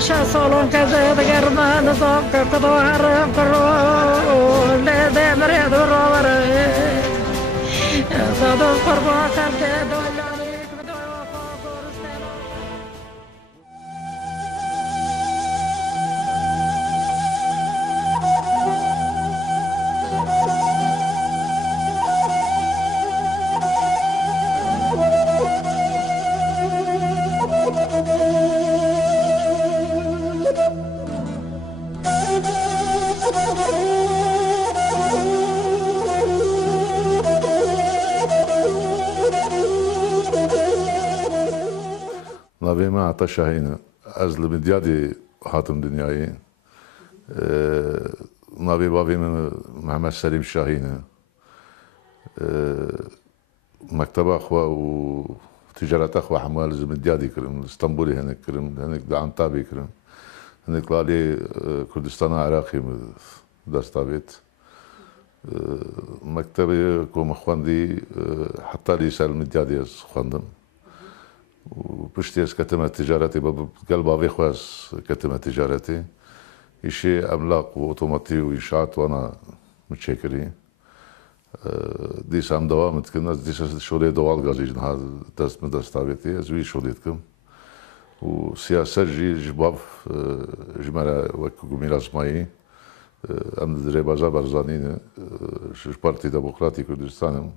شا صالون كذا تقرما نصاب كقضوا حرم كرو لا ده مريض الرابر صادق قربا كانت دولاني كدوا فاضل نبيما عطا شاهين أزل بديادي حاتم دنياي نبي بابي من محمد سليم شاهين مكتب أخوة وتجارة أخوة حمال زمديادي كرم اسطنبولي هناك كرم هناك دعنتابي كرم هناك لالي كردستان عراقي دستابيت مكتبي كوم أخواندي حتى لي سال مديادي خواندم وبشتيس كتمة تجارتي قلب أبي خواس كتمة تجارتي إشي أملاق وأوتوماتي وإنشاءات وأنا متشكري ديس عم دوام تكنا ديس شغلي دوال غازيجن هذا دست من دستابيتي أزوي شغليتكم وسياسة جباب جمرة وكو ميراث ماي أم دري بازا برزانين بارتي ديمقراطي كردستانم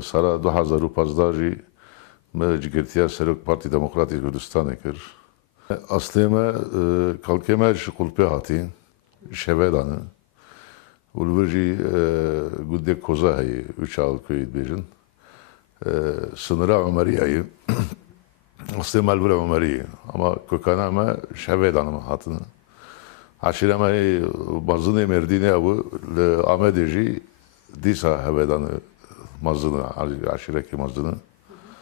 سال 2015 ما جگرتیا سرک پارتی دموکراتی کردستان کر. اصلی ما کلکه شغل به هاتی شهودانه. ولوجی گوده کوزه هی uçal köyü بیشن. Sınıra Ömeriye'yi. Asli malbure Ömeriye. Ama kökana ama şehvedanı mı hatını. Aşire ma bazını merdine bu Ahmedeci دیسا هویدان مزدن عشیره کی مزدن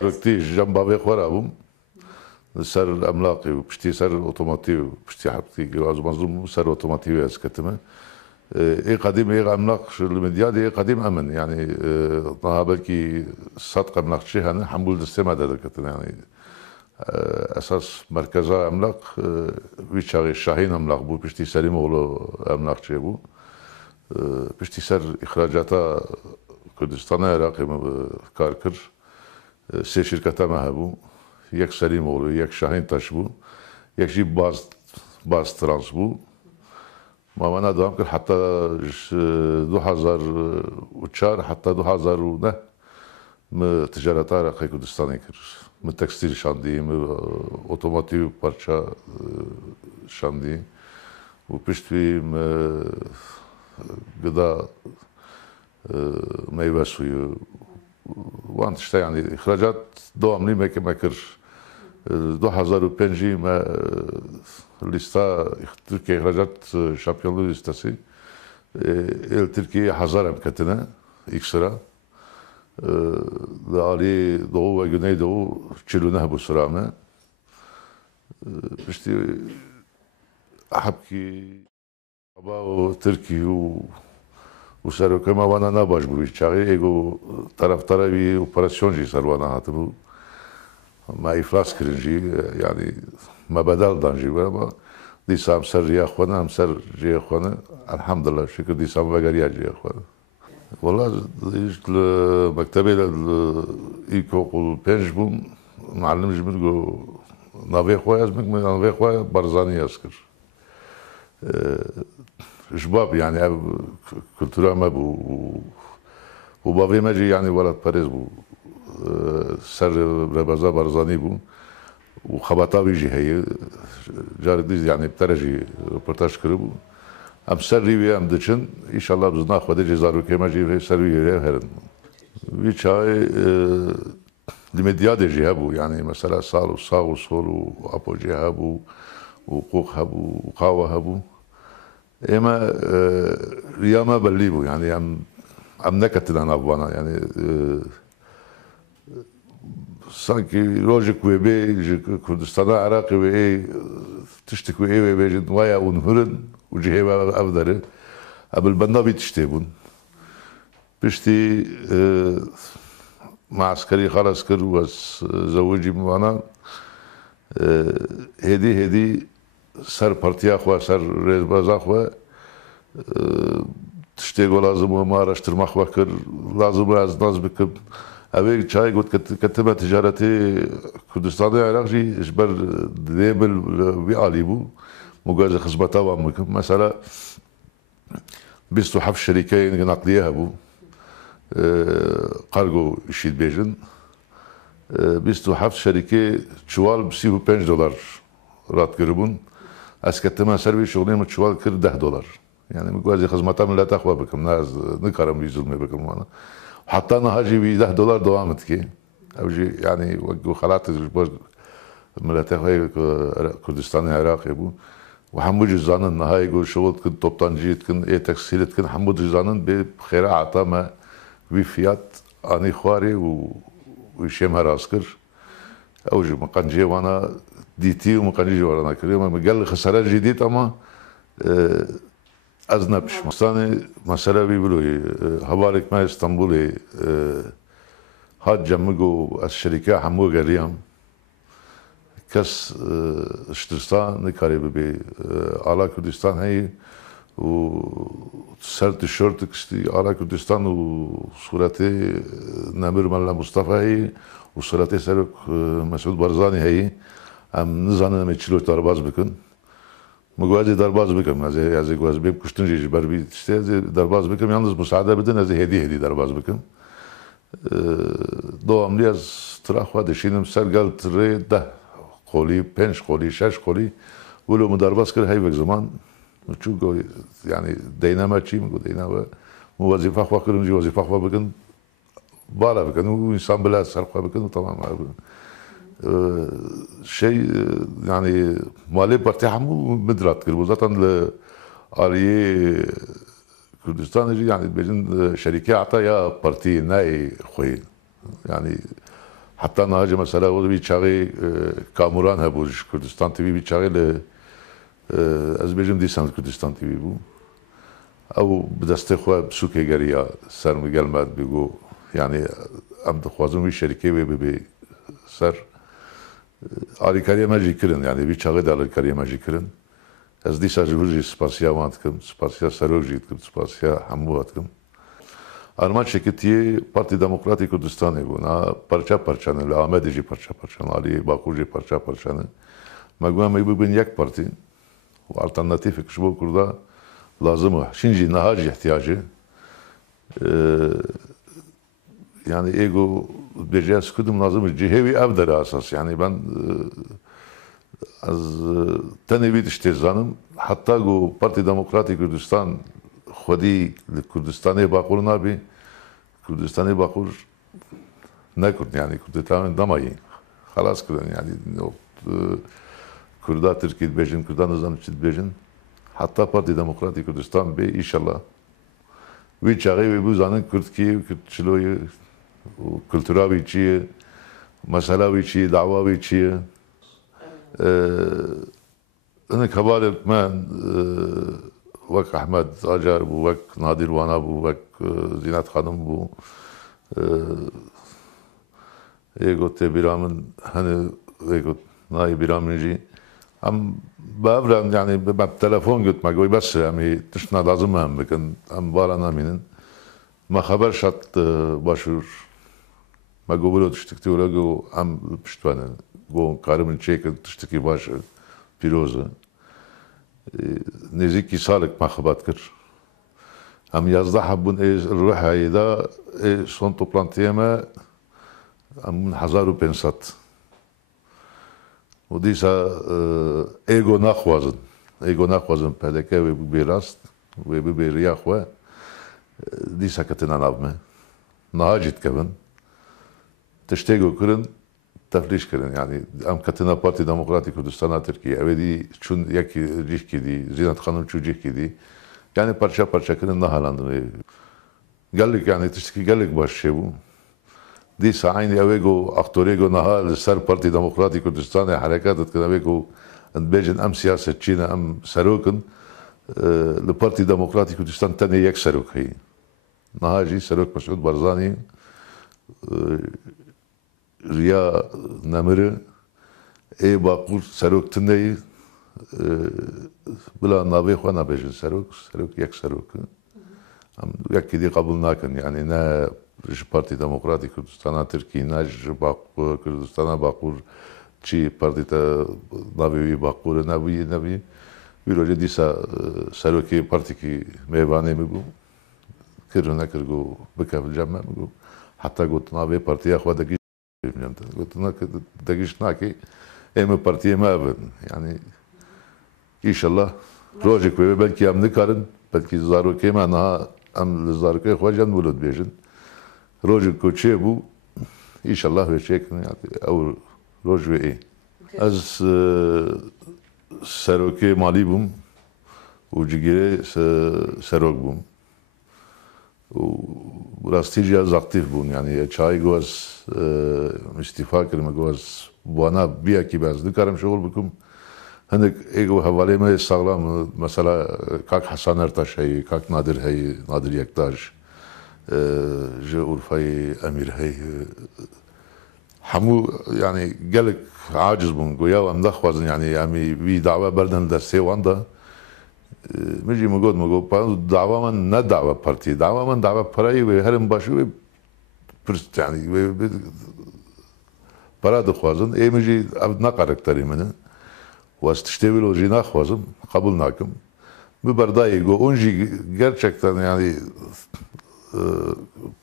وقتی جنب باوی خورا بوم سر املاقی و پشتی سر اتوماتیو پشتی حبتی که از مزدن سر اتوماتیو از کتمه ای قدیم ای املاق المدیاد ای قدیم امن یعنی daha belki صد املاق چه هن حمول دستم داده کتن yani esas merkeze emlak viçağı Şahin emlak bu pişti Selimoğlu emlakçı bu پشتی سر اخراجات کردستان عراقی ما کار کرد سه شرکت ما هبو یک سلیم اولو یک شاهین تاش بو یک جیب باز ترانس بو ما من دوام کرد حتی 2004 حتی 2009 ما تجارت عراقی کردستانی کرد ما تکستیل شاندی ما اتوماتیو پارچه شاندی و پشتی ما gıda, meyve suyu, vant işte yani ihracat devamlı mekir. 2005 me lista Türkiye ihracat şampiyonluğu listesi. Türkiye hazır emketine ilk sıra. Ali Doğu ve Güneydoğu çilune bu sıramı. İşte habki Ama Türkiye u serokema vana nabaş bu içeri ego taraftara bir operasyoncu sarvana hatı bu ma iflas kırıncı yani ma bedel danjı var ama disam ser riyahwana am ser riyahwana elhamdülillah şükür disam ve gariya riyahwana vallahi işte mektebele ilkokul penç bu معلم جمرگو نوی خواه از میگم نوی خواه برزانی است کر شباب يعني كولتورا ما بو وبابي ماجي يعني ولد باريس بو سر ربازا برزاني بو وخبطا بيجي هي جاري ديز يعني بترجي ريبورتاج كربو ام سري ام دچن ان شاء الله بزنا خود جزارو كما جي سري هرن ويچاي الميديا دي هبو يعني مثلا صالو صاغو صولو ابوجي هبو وقوق هبو وقاوه هبو اما رياما بليبو يعني ام نكتنا نابوانا يعني sanki lojik ve be Kurdistan'a Irak'ı ve tiştik ve be vaya unhurun ucihe ve avdarı abel banda bitişti bun bişti معسكري خلاص كر وس زوجي معنا هدی سر پارتیا خو سر رزبازا خو تشتي لازم ما araştırma خو كر لازم از ناز بكم أبي شاي قلت كتبت تجارتي كردستان العراق جي إجبر ديبل بيعالي بو مجاز خدمتها وامكم مثلا بيستو حف شركة نقديها بو قارجو شيد بيجن بيستو حف شركة شوال بسيبو $5 رات قربون أسكتما سربي شغلين شوال كر $10 يعني مجاز خدمتها من لا تخوى بكم ناس نكرم يزلمي بكم وانا حتى أنا هاجي ب $10 دوامت كي أو جي يعني وجو خلعت الجبر ملاتي هاي كردستان العراق يبو وحمود جزانن هاي يقول شغل كنت طبطان جيت كن إيه تكسيلت كن حمود جزانن بخير عطا ما بفيات أني خواري ويشيم هراسكر أو جو مكان جي وانا ديتي ومكان جي وانا كريم قال خسارات جديد أما از نبش مستانه مسئله بیبلوی حوالک ما استانبولی هاد جمعو از شرکه همو گریم کس اشترستان نکاری ببی آلا کردستان هی و سر تشورت کشتی آلا کردستان و صورت نمیر ملا مصطفى هی و صورت سرک مسعود برزانی هی هم نزانم چلوش درباز بکن مجازي درباز بكم از جواز بيب كشتن جيش بربي تشتي درباز بكم yalnız مساعدة بدن از هدي درباز بكم دوام لي از تراخ واد شينم سر قال تري ده قولي 5 قولي 6 قولي ولو مدرباز كر هاي وقت زمان شو يعني دينامات شيء مقول دينامات مو وظيفة خوا كرن جي وظيفة خوا بكن بالا بكن وإنسان بلا سر خوا بكن طبعا شيء يعني مالي برتاح مو مدرات كربو ذاتا لآلية كردستان جي يعني بيجن شركة عطا يا بارتي ناي خوي يعني حتى نهاجة مثلا و بيتشاغي كاموران هبوش كردستان تي في بيتشاغي از بيجن ديسان كردستان تي في بو او بدست خوا بسوكي غريا سر مقلمات بيقو يعني ام دخوازم شركة بي سر آلیکاری ماجی کردن یعنی بی چاقی دال آلیکاری ماجی کردن از دیسا جوری سپاسیا وانت کم سپاسیا سروجیت کم سپاسیا هموات کم آرمان شرکتی پارتی دموکراتی کردستانی بود نا پرچه نه لآمدی جی پرچه نه آلی باکور جی پرچه نه مگویم میبود بین یک پارتی و آلترناتیف کشبو کرده لازمه شینجی نهاجی احتیاجی yani ego beceriz kudum lazım cihevi evdere asas yani ben az tenevit işte zanım hatta go Parti Demokratik Kürdistan خودی کردستانی باکور نبی کردستانی باکور نکرد یعنی کردستان دمایی خلاص کردن yani Kürda Türkiye bejin Kürda nizam çit bejin hatta Parti Demokratik Kürdistan be inşallah ve çağı ve bu zanın Kürtki Kürtçülüğü kültüra biçiye mesela biçiye dava biçiye أنا كبار من وك أحمد أجر بو وك نادر وانا بو وك زينات خانم بو إيجو تبيرامن هني إيجو ناي بيرامن جي أم بأفرام يعني بالتلفون قلت ما قوي بس يعني تشنا لازم هم بكن أم بارانا منن ما خبر شط باشور ما قبلو تشتكي ولا جو أم بشتوانا جو كارمن شيك تشتكي باشور پیروزه نزدیکی سالک مخابات کرد. هم 11 حبون روح هایدا son toplantıya mı هم 1500 و دیسا ایگو نخوازن پدکه و بیراست و بیریا خو دیسا کتنا نابمه نهاجت کبن تشتیگو کرن تفلیش کردن یعنی ام کتنا پارتی دموکراtik Kürdistan'a Türkiye evdi çün yaki cih kidi Zinat Hanım çu cih kidi yani parça kırdın nahalandın geldik yani tişki geldik baş bu disa aynı evego aktorego nahal ser parti dموکراtik Kürdistan'a harekat etken evego bejin am siyasetçine am serokun le parti dموکراtik Kürdistan tane yek serok hi nahaji serok Mesut Barzani Riya Namırı ای باقور سروک تنهی بلا ناوی خواه نبیشن سروک یک سروک یکی دی قبول نکن یعنی نه پارتی دموکراتی کردستان ترکی نه کردستان باقور چی پارتی ناوی باقور نبی بیروجه دیسا سروکی پارتی کی میوانه میگو کرو نکرگو بکافل جمع میگو حتی گوت ناوی پارتی خود دگیش گوت دگیش ناکی ام پارتی ما بن yani inşallah projek ve belki am nikarın belki zaruke mana am zaruke hocan bulud bejin projek koçe bu inşallah ve çekin yani او roj ve az saroke mali bum u cigire sarok bum وراستی از aktif bun yani çay goz istifa kirme goz bana bir ki ben nikarım şoğul bukum هندك ايجو حوالي ما ساغلام مثلا كاك حسن ارتاش هي كاك نادر هي نادر يكتاج جو اورفاي امير هي حمو يعني قالك عاجز بون قويا وام دخوازن يعني امي بي دعوه بردن درسي واندا مجي مقود دعوه من نا دعوه بارتي دعوه من دعوه براي وهرم باشو يعني برا دخوازن اي مجي ابد نقرك منه واستشتغل وجينا خوازم قبول ناكم ببرداي جو اونجي gerçekten yani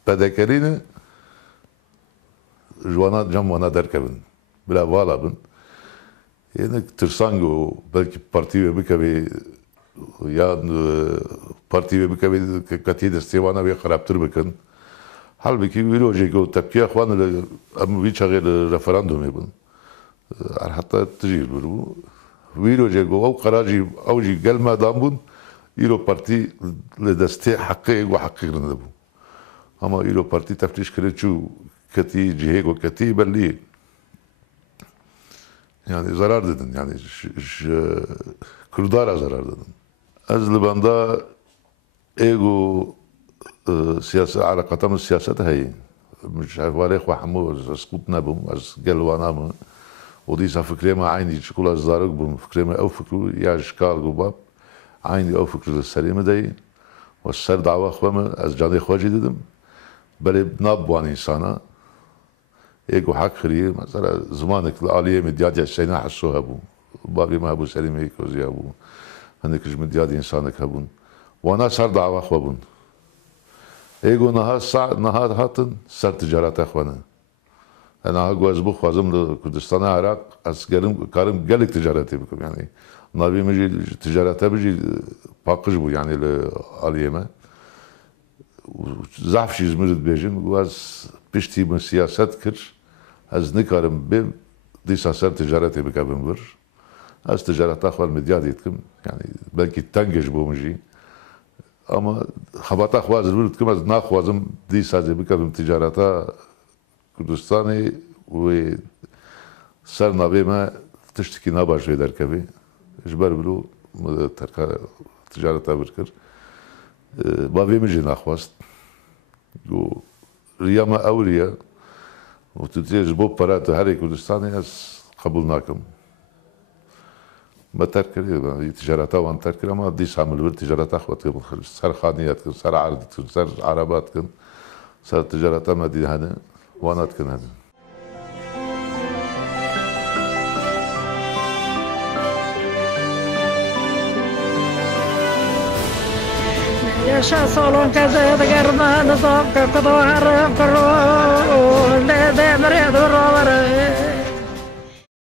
pedekerini Juana Camvana derkebin bila valabın yani tırsango belki parti ve bikabi ya parti ve bikabi kati destivana ve karaptır bakın halbuki bir hoca go tepkiye xwanı am bir çağır referandum yapın hatta tecil bu ويروجي او قراجي اوجي قال ما دامبون يرو بارتي لدستي حقيق وحقيق ندبو اما يرو بارتي تفتيش كريتشو كتي جهيك وكتي بلي يعني zarar dedin yani Kürtlara zarar dedin. Az Liban'da ego siyasi alakatamız siyaset هي مش عارف وحمو اسقطنا بهم از قلوانا وديسا فكرة ما عندي شكل الزارق بوم فكرة ما أو فكرة يا شكال جوباب عندي أو فكرة السليمة داي والسر دعوة خوامة از جاني خواجي ددم بل بناب وان إنسانا إيجو حق خريه مثلا زمانك العالية مديادي السينا حسوها بو بابي ما أبو سليم هيك وزي أبو هنكش مديادي إنسانك هبون وانا سر دعوة خوابون إيجو نهار هاتن سر تجارات أخوانا أنا هاجو أزبخ وازم لكردستان العراق أسكرم كارم جالك تجارتي بكم يعني نبي مجي تجارتها بيجي باقج بو يعني العالية زعف شيء زمرد بيجن واز بيشتي من سياسات كرش از نكارم بيم دي ساسر تجارتي بكابن بر از تجارت أخوال مدياديتكم يعني بلكي تنجش بو مجي أما خبات أخوال زمردكم از ناخوازم دي سازي بكابن تجارتها Kürdistan'ı ve ser nabime tiştiki nabaş eder kebi. İjbar bilu terka ticareta birkir. Bavim jin akhwast. Go riyama awliya و تدريج بو برات هاري كردستاني از قبول ناكم. ما تركر تجارتا وان تركر ما ديش عمل ور تجارتا اخوات سر خانيات سر عرض سر عربات كن سر تجارتا ما دي هذا وانات كن هذا يشا صالون كذا دقرنا نصاب كقضوا حرم كرو لا دمر يدور